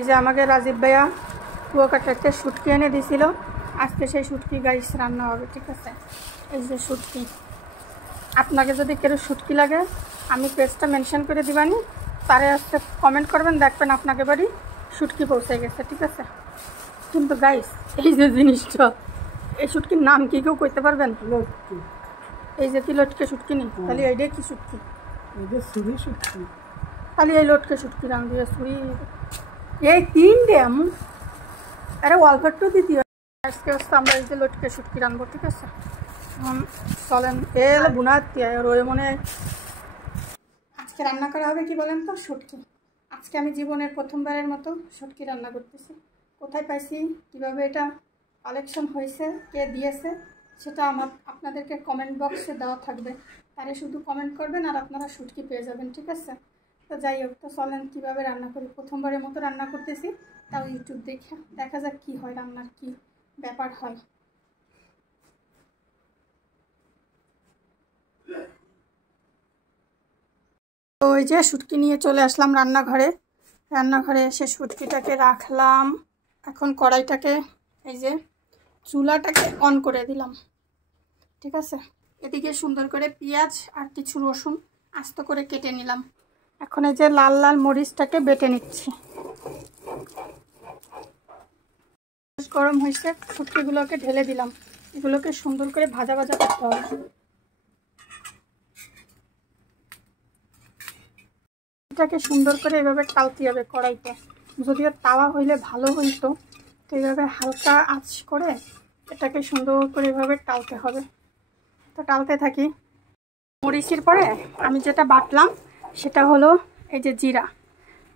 এই যে আমাকে রাজীব ভাইয়া কুয়াকাটা একটা শুটকি এনে দিয়েছিল, আজকে সেই শুটকি গাইস রান্না হবে। ঠিক আছে, এই যে শুটকি। আপনাকে যদি কেউ শুটকি লাগে আমি পেজটা মেনশন করে দিবানি, তারে আজকে কমেন্ট করবেন, দেখবেন আপনাকে বাড়ি শুটকি পৌঁছে গেছে। ঠিক আছে, কিন্তু গাইস এই যে জিনিসটা, এই শুটকির নাম কি কেউ কইতে পারবেন? লটকি। এই যে কি লটকে শুটকি নেই, তাহলে এইটাই কি শুটকি? ছুরি শুটকি। তাহলে এই লটকে শুটকি রাং দিয়ে ছুরি এই তিনটে আরে অল্প একটু দিতে হয়। আজকে হচ্ছে আমরা এই যে লটকে শুটকি রানবো। ঠিক আছে, চলেন এলে বুনাতে রয়ে মনে। আজকে রান্না করা হবে কি বলেন তো? শুটকি। আজকে আমি জীবনের প্রথমবারের মতো শুটকি রান্না করতেছি। কোথায় পাইছি, কিভাবে এটা কালেকশন হয়েছে, কে দিয়েছে, সেটা আপনাদেরকে কমেন্ট বক্সে দেওয়া থাকবে। তারে শুধু কমেন্ট করবেন আর আপনারা শুটকি পেয়ে যাবেন। ঠিক আছে, তো যাই হোক, তো চলেন কীভাবে রান্না করি। প্রথমবারের মতো রান্না করতেছি, তাও ইউটিউব দেখে দেখা যাক কী হয়, রান্নার কী ব্যাপার হয়। তো ওই যে শুটকি নিয়ে চলে আসলাম রান্নাঘরে এসে শুটকিটাকে রাখলাম। এখন কড়াইটাকে এই যে চুলাটাকে অন করে দিলাম। ঠিক আছে, এদিকে সুন্দর করে পেঁয়াজ আর কিছু রসুন আস্ত করে কেটে নিলাম। এখন এই যে লাল লাল মরিচটাকে বেটে নিচ্ছি। গরম হয়েছে, শুটকিগুলোকে ঢেলে দিলাম। এগুলোকে সুন্দর করে ভাজা ভাজা করতে হবে। এটাকে সুন্দর করে এভাবে টালতে হবে কড়াইতে। যদিও তাওয়া হইলে ভালো হইতো, তো এইভাবে হালকা আঁচ করে এটাকে সুন্দর করে এভাবে টালতে হবে। তো টালতে থাকি। মরিচের পরে আমি যেটা বাটলাম সেটা হলো এই যে জিরা।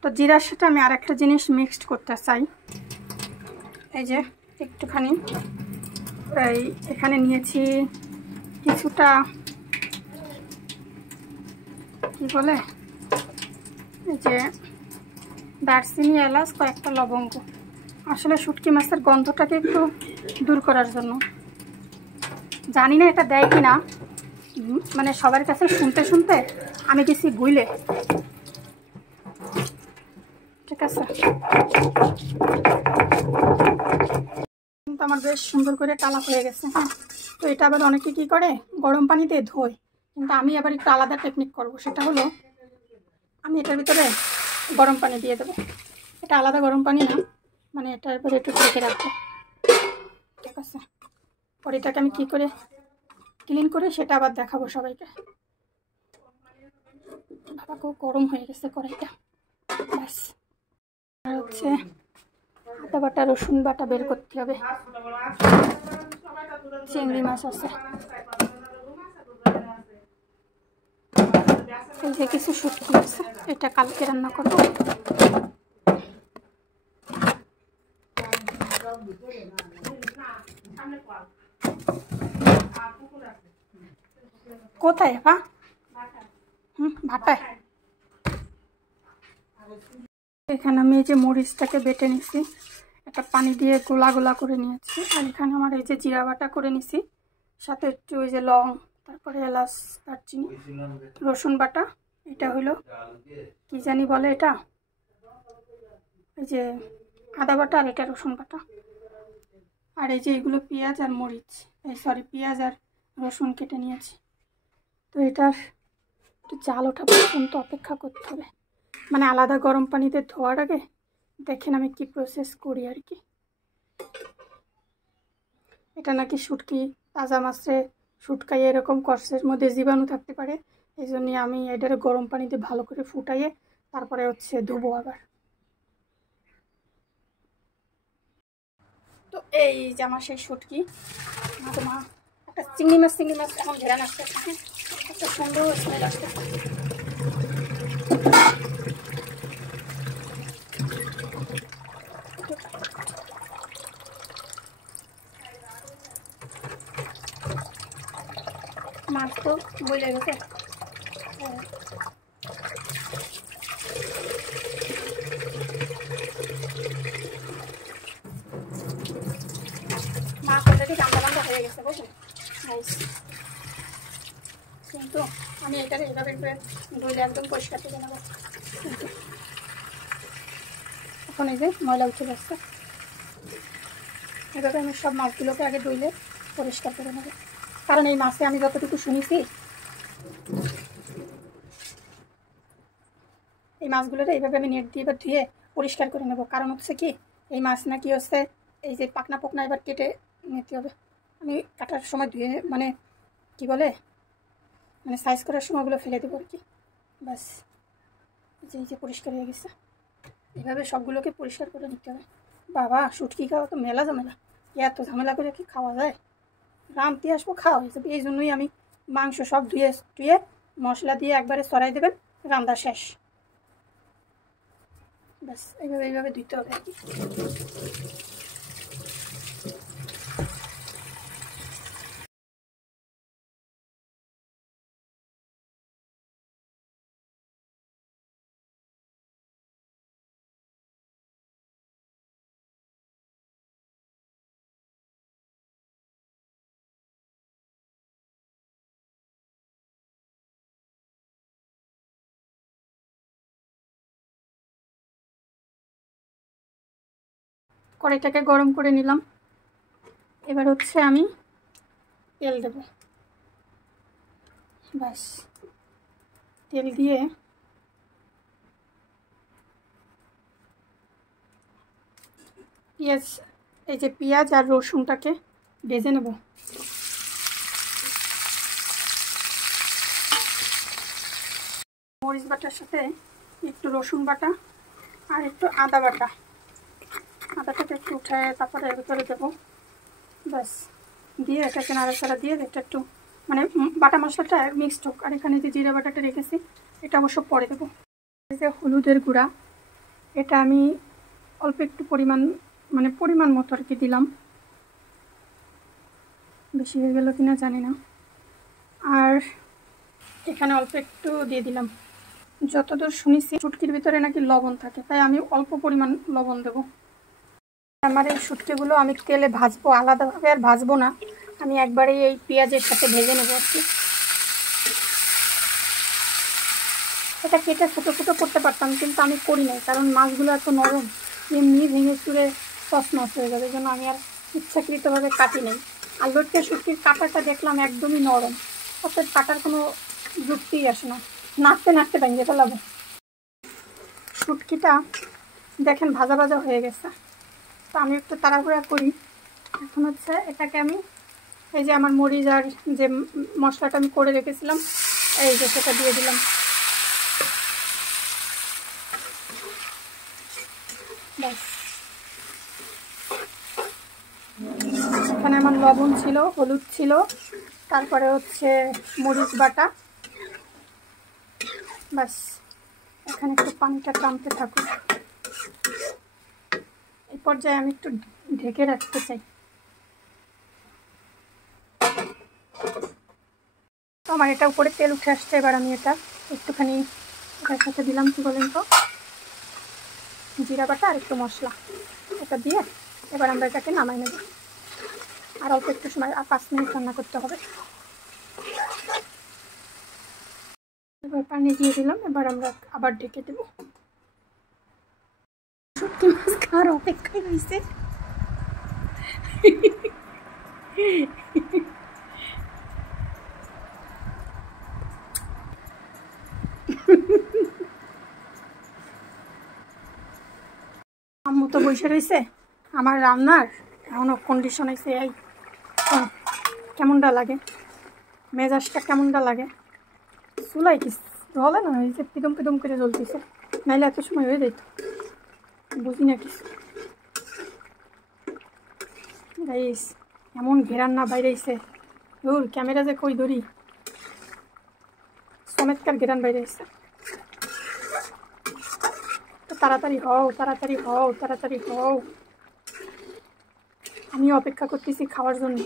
তো জিরার সাথে আমি আরেকটা জিনিস মিক্সড করতে চাই। এই যে একটুখানি এখানে নিয়েছি কিছুটা কি বলে, এই যে দারচিনি, এলাচ, কয়েকটা লবঙ্গ। আসলে শুটকি মাছের গন্ধটাকে একটু দূর করার জন্য। জানি না এটা দেয় কি না, মানে সবার কাছে শুনতে শুনতে আমি গেছি বুঝলে। ঠিক আছে, কিন্তু আমার বেশ সুন্দর করে টালা হয়ে গেছে। হ্যাঁ, তো এটা আবার অনেকে কি করে গরম পানিতে ধোয়, কিন্তু আমি আবার একটু আলাদা টেকনিক করব। সেটা হলো আমি এটার ভিতরে গরম পানি দিয়ে দেবো। এটা আলাদা গরম পানি না, মানে এটার উপরে একটু ঢেকে রাখবো। ঠিক আছে, পরে এটাকে আমি কী করে ক্লিন করে সেটা আবার দেখাবো সবাইকে। বাবা খুব গরম হয়ে গেছে কড়াইটা। ব্যাস, আর হচ্ছে আদা বাটা রসুন বাটা বের করতে হবে। চিংড়ি মাছ আছে, এই যে কিছু শুটকি আছে, এটা কালকে রান্না করবো। কোথায় বা ভাটায়? এখানে আমি এই যে মরিচটাকে বেটে নিছি, একটা পানি দিয়ে গোলা গোলা করে নিয়েছি। আর এখানে আমার এই যে জিরা বাটা করে নিছি, সাথে একটু ওই যে লং, তারপরে এলাচ, দারচিনি, রসুন বাটা। এটা হইলো কি জানি বলে এটা, এই যে আদা বাটা, আর এটা রসুন বাটা। আর এই যে এগুলো পেঁয়াজ আর মরিচ, পেঁয়াজ আর রসুন কেটে নিয়েছি। তো এটার একটু জাল ওঠা পর্যন্ত অপেক্ষা করতে হবে, মানে আলাদা গরম পানিতে ধোয়ার আগে। দেখেন আমি কি প্রসেস করি আর কি। এটা নাকি শুটকি, তাজা মাছে শুটকাইয়ে এরকম কষের মধ্যে জীবাণু থাকতে পারে, এই জন্যে আমি এটার গরম পানিতে ভালো করে ফুটাইয়ে তারপরে হচ্ছে ধুবো আবার। তো এই যে আমার সেই শুটকি, মা একটা চিংড়ি মাছ এখন ঘেরা আসতে একটা সুন্দর স্মেল আসতে। মাছ তো বলে গেছে। মাছ অলরেডি গান্দা হয়ে গেছে বুঝলেন, কিন্তু আমি এটাকে এইভাবে ধুইলে একদম পরিষ্কার করে নেবো। এখন এই যে ময়লা উঠে যাচ্ছে। এভাবে আমি সব মাছগুলোকে আগে ধুইলে পরিষ্কার করে নেব, কারণ এই মাছে আমি যতটুকু শুনেছি এই মাছগুলোতে এইভাবে আমি নেট দিয়ে এবার ধুয়ে পরিষ্কার করে নেব। কারণ হচ্ছে কি, এই মাছ নাকি হচ্ছে এই যে পাকনা পোকনা এবার কেটে নিতে হবে। আমি কাটার সময় ধুয়ে মানে কি বলে মানে সাইজ করার সময়গুলো ফেলে দেবো আর কি। ব্যাস এই যে পরিষ্কার হয়ে গেছে। এভাবে সবগুলোকে পরিষ্কার করে নিতে হবে। বাবা, শুটকি খাওয়া তো মেলা ঝামেলা, এত ঝামেলা করে কি খাওয়া যায়? রাঁধতে আসবো, খাওয়া হয়ে যাবে। এই জন্যই আমি মাংস সব ধুয়ে মশলা দিয়ে একবারে সরাই দেবেন, রান্না শেষ। ব্যাস এইভাবে ধুতে হবে আর কি। কড়াইটাকে গরম করে নিলাম। এবার হচ্ছে আমি তেল দেব। ব্যাস তেল দিয়ে পেঁয়াজ, এই যে পেঁয়াজ আর রসুনটাকে ভেজে নেব। মরিচ বাটার সাথে একটু রসুন বাটা আর একটু আদা বাটা, আদাটাকে একটু উঠায় তারপরে এর ভিতরে দেবো। ব্যাস দিয়ে এটাকে নাড়াচাড়া দিয়ে এটা একটু মানে বাটা মশলাটা মিক্সড হোক। আর এখানে যে জিরা বাটাটা রেখেছি এটা অবশ্য পরে দেবো। এই যে হলুদের গুঁড়া, এটা আমি অল্প একটু পরিমাণ মতো আর কি দিলাম, বেশি হয়ে গেল কিনা জানি না। আর এখানে অল্প একটু দিয়ে দিলাম, যতদূর শুনেছি শুটকির ভিতরে নাকি লবণ থাকে, তাই আমি অল্প পরিমাণ লবণ দেবো। আমার এই শুটকিগুলো আমি তেলে ভাজবো, আলাদাভাবে আর ভাজবো না, আমি একবারেই এই পেঁয়াজের সাথে ভেজে নেবো আর কি। এটা কেটে ছোটো ছোটো করতে পারতাম, কিন্তু আমি করি নাই, কারণ মাছগুলো এত নরম, এমনি ভেঙে চুড়ে সস নষ্ট হয়ে যাবে, এই জন্য আমি আর ইচ্ছাকৃতভাবে কাটি নাই। আর লটকে শুটকির কাটাটা দেখলাম একদমই নরম, অর্থাৎ কাটার কোনো যুক্তিই আসে না, নাড়তে নাড়তে ভেঙে ফেলাবো। শুটকিটা দেখেন ভাজা ভাজা হয়ে গেছে, তো আমি একটু তাড়াহুড়া করি। এখন হচ্ছে এটাকে আমি এই যে আমার মরিচ আর যে মশলাটা আমি করে রেখেছিলাম এই যে সেটা দিয়ে দিলাম। ব্যাস এখানে আমার লবণ ছিল, হলুদ ছিল, তারপরে হচ্ছে মরিচ বাটা। ব্যাস এখানে একটু পানিটা টানতে থাকুক। এই পর্যায়ে আমি একটু ঢেকে রাখতে চাই। তো আমার এটা উপরে তেল উঠে আসছে, এবার আমি এটা একটুখানি এটার সাথে দিলাম কি বলেন তো, জিরা বাটা আর একটু মশলা, এটা দিয়ে এবার আমরা এটাকে নামাই নেব। আর অল্প একটু সময়, আর 5 মিনিট রান্না করতে হবে। এবার পানি দিয়ে দিলাম, এবার আমরা আবার ঢেকে দেব। শুটকি মাছ খাওয়ার অপেক্ষায় রয়েছে। আম্মু তো বসে রয়েছে, আমার রান্নার এখনও কন্ডিশন হয়েছে এই কেমনটা লাগে, মেজাজটা কেমনটা লাগে। চুলাই কি জ্বলে না, এই যে পিদম পিদম করে জ্বলতেছে, নাইলে এত সময় হয়ে যেত, বুঝি না কিছু। গাইস এমন ঘেরান না বাইরেছে, দূর ক্যামেরা যে কই ধরি, চমৎকার ঘেরান বাইরে এসছে। তো তাড়াতাড়ি হও, তাড়াতাড়ি হও, তাড়াতাড়ি হও, আমি অপেক্ষা করতেছি খাওয়ার জন্য।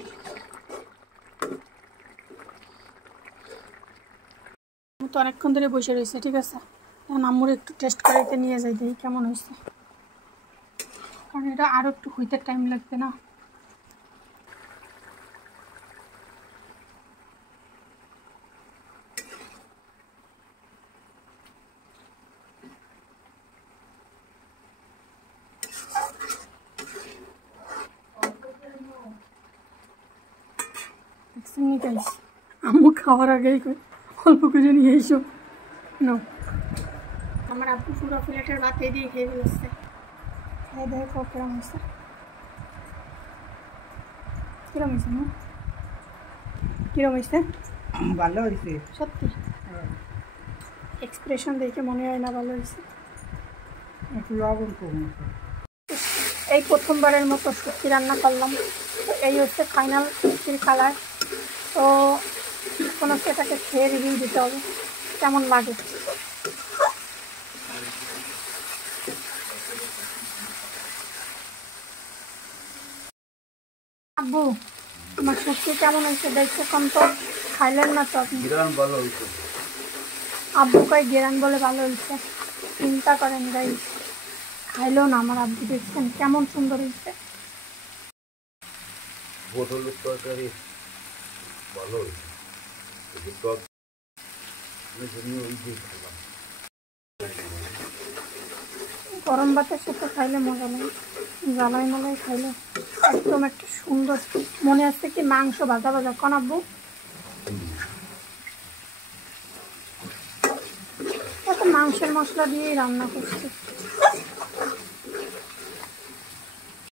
তো অনেকক্ষণ ধরে বসে রয়েছে, ঠিক আছে, এখন আম্মুর একটু টেস্ট করাইতে নিয়ে যাই, দেখি কেমন হয়েছে, কারণ এটা আরও একটু হইতে টাইম লাগবে না। চিনি খাইছি আম্মু খাওয়ার আগেই কই অল্প করে নিয়ে এসো নো আমার আব্বু পুরো প্লেটের ভাত এই দিয়ে খেয়ে ফেলছে খেয়ে দেখো কিরম হয়েছে কিরম হয়েছে না কিরম হয়েছে ভালো হয়েছে সত্যি এক্সপ্রেশন দেখে মনে হয় না ভালো হয়েছে একটু লবণ কম এই প্রথমবারের মতো শুটকি রান্না করলাম এই হচ্ছে ফাইনাল শুটকির কালার তো কোনো সেটাকে খেয়ে রিভিউ দিতে হবে কেমন লাগে আব্বু আমার শুটকি কেমন হয়েছে দেখতে কম তো খাইলেন না তো আপনি ভালো হয়েছে আব্বু কয় গেরান বলে ভালো হয়েছে চিন্তা করেন গাই খাইলেও না আমার আব্বু দেখছেন কেমন সুন্দর হয়েছে পটলের তরকারি ভালো হয়েছে গরম ভাতের সাথে খাইলে মজা লাগে জ্বালাই মালাই খাইলে একদম একটা সুন্দর মনে হচ্ছে কি মাংস ভাজা ভাজা কোন আব্বু মাংসের মশলা দিয়েই রান্না করছি